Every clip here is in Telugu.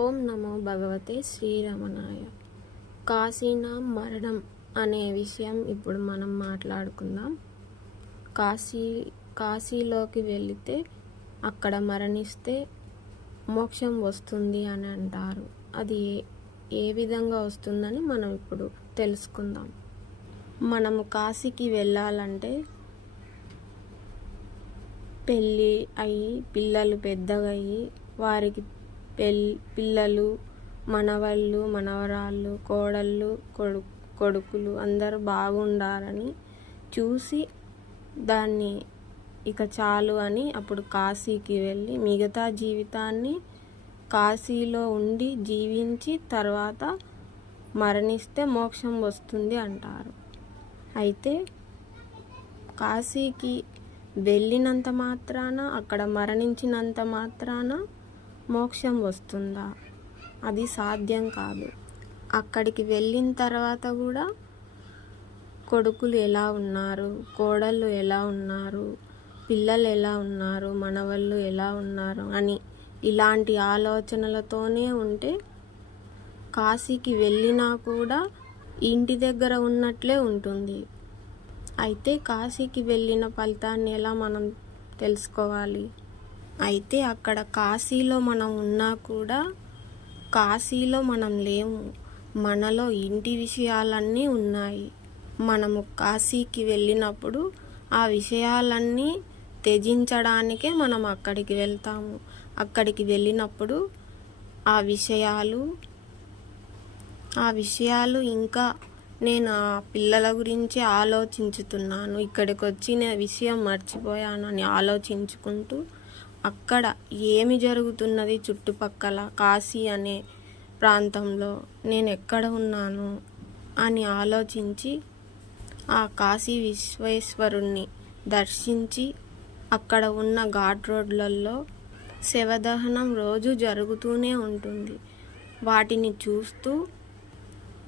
ఓం నమో భగవతే శ్రీరమణాయ. కాశీనా మరణం అనే విషయం ఇప్పుడు మనం మాట్లాడుకుందాం. కాశీలోకి వెళితే అక్కడ మరణిస్తే మోక్షం వస్తుంది అని అంటారు. అది ఏ విధంగా వస్తుందని మనం ఇప్పుడు తెలుసుకుందాం. మనము కాశీకి వెళ్ళాలంటే పెళ్ళి అయ్యి పిల్లలు పెద్దగా అయ్యి వారికి పిల్లలు మనవళ్ళు మనవరాళ్ళు కోడళ్ళు కొడుకులు అందరూ బాగుండాలని చూసి దాన్ని ఇక చాలు అని అప్పుడు కాశీకి వెళ్ళి మిగతా జీవితాన్ని కాశీలో ఉండి జీవించి తర్వాత మరణిస్తే మోక్షం వస్తుంది అంటారు. అయితే కాశీకి వెళ్ళినంత మాత్రాన అక్కడ మరణించినంత మాత్రాన మోక్షం వస్తుందా? అది సాధ్యం కాదు. అక్కడికి వెళ్ళిన తర్వాత కూడా కొడుకులు ఎలా ఉన్నారు, కోడళ్ళు ఎలా ఉన్నారు, పిల్లలు ఎలా ఉన్నారు, మనవళ్ళు ఎలా ఉన్నారు అని ఇలాంటి ఆలోచనలతోనే ఉంటే కాశీకి వెళ్ళినా కూడా ఇంటి దగ్గర ఉన్నట్లే ఉంటుంది. అయితే కాశీకి వెళ్ళిన ఫలితాన్ని ఎలా మనం తెలుసుకోవాలి? అయితే అక్కడ కాశీలో మనం ఉన్నా కూడా కాశీలో మనం లేము. మనలో ఇంటి విషయాలన్నీ ఉన్నాయి. మనము కాశీకి వెళ్ళినప్పుడు ఆ విషయాలన్నీ త్యజించడానికే మనం అక్కడికి వెళ్తాము. అక్కడికి వెళ్ళినప్పుడు ఆ విషయాలు ఇంకా నేను ఆ పిల్లల గురించి ఆలోచించుతున్నాను, ఇక్కడికి వచ్చిన విషయం మర్చిపోయానని ఆలోచించుకుంటూ అక్కడ ఏమి జరుగుతున్నది చుట్టుపక్కల కాశీ అనే ప్రాంతంలో నేను ఎక్కడ ఉన్నాను అని ఆలోచించి ఆ కాశీ విశ్వేశ్వరుణ్ణి దర్శించి అక్కడ ఉన్న ఘాట్ రోడ్లలో శవదహనం రోజు జరుగుతూనే ఉంటుంది. వాటిని చూస్తూ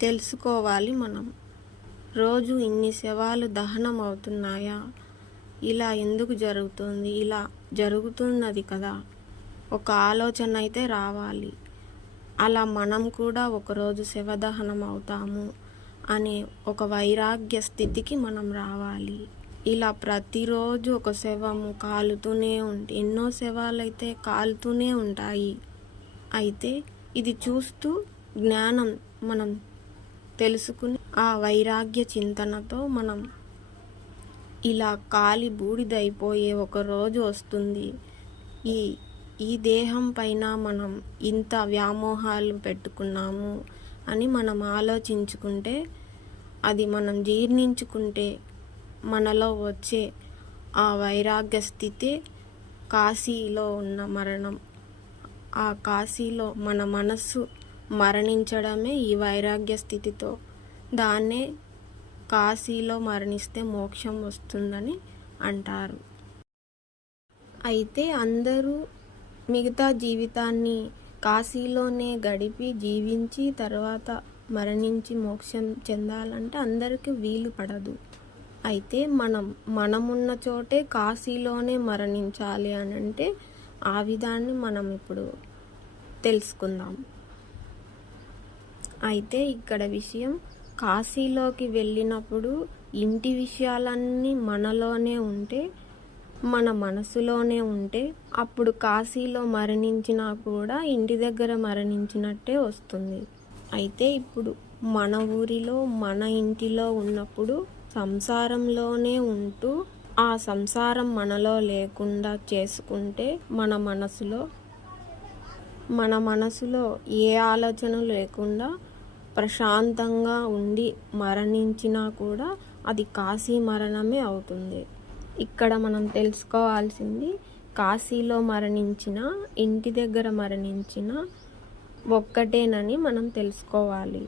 తెలుసుకోవాలి మనం. రోజు ఇన్ని శవాలు దహనం అవుతున్నాయా? ఇలా ఎందుకు జరుగుతుంది? ఇలా జరుగుతున్నది కదా, ఒక ఆలోచన అయితే రావాలి. అలా మనం కూడా ఒకరోజు శవదహనం అవుతాము అనే ఒక వైరాగ్య స్థితికి మనం రావాలి. ఇలా ప్రతిరోజు ఒక శవము కాలుతూనే ఉంటే ఎన్నో శవాలు అయితే కాలుతూనే ఉంటాయి. అయితే ఇది చూస్తూ జ్ఞానం మనం తెలుసుకుని ఆ వైరాగ్య చింతనతో మనం ఇలా కాలి బూడిదైపోయే ఒక రోజు వస్తుంది. ఈ దేహం పైన మనం ఇంత వ్యామోహాలు పెట్టుకున్నాము అని మనం ఆలోచించుకుంటే, అది మనం జీర్ణించుకుంటే మనలో వచ్చే ఆ వైరాగ్య స్థితి కాశీలో ఉన్న మరణం. ఆ కాశీలో మన మనస్సు మరణించడమే ఈ వైరాగ్య స్థితితో. దాన్నే కాశీలో మరణిస్తే మోక్షం వస్తుందని అంటారు. అయితే అందరూ మిగతా జీవితాన్ని కాశీలోనే గడిపి జీవించి తర్వాత మరణించి మోక్షం చెందాలంటే అందరికీ వీలు పడదు. అయితే మనమున్న చోటే కాశీలోనే మరణించాలి అని అంటే ఆ విధాన్ని మనం ఇప్పుడు తెలుసుకుందాం. అయితే ఇక్కడ విషయం, కాశీలోకి వెళ్ళినప్పుడు ఇంటి విషయాలన్నీ మనలోనే ఉంటే, మన మనసులోనే ఉంటే అప్పుడు కాశీలో మరణించినా కూడా ఇంటి దగ్గర మరణించినట్టే వస్తుంది. అయితే ఇప్పుడు మన ఊరిలో మన ఇంటిలో ఉన్నప్పుడు సంసారంలోనే ఉంటూ ఆ సంసారం మనలో లేకుండా చేసుకుంటే మన మనసులో ఏ ఆలోచన లేకుండా ప్రశాంతంగా ఉండి మరణించినా కూడా అది కాశీ మరణమే అవుతుంది. ఇక్కడ మనం తెలుసుకోవాల్సింది, కాశీలో మరణించిన ఇంటి దగ్గర మరణించిన ఒక్కటేనని మనం తెలుసుకోవాలి.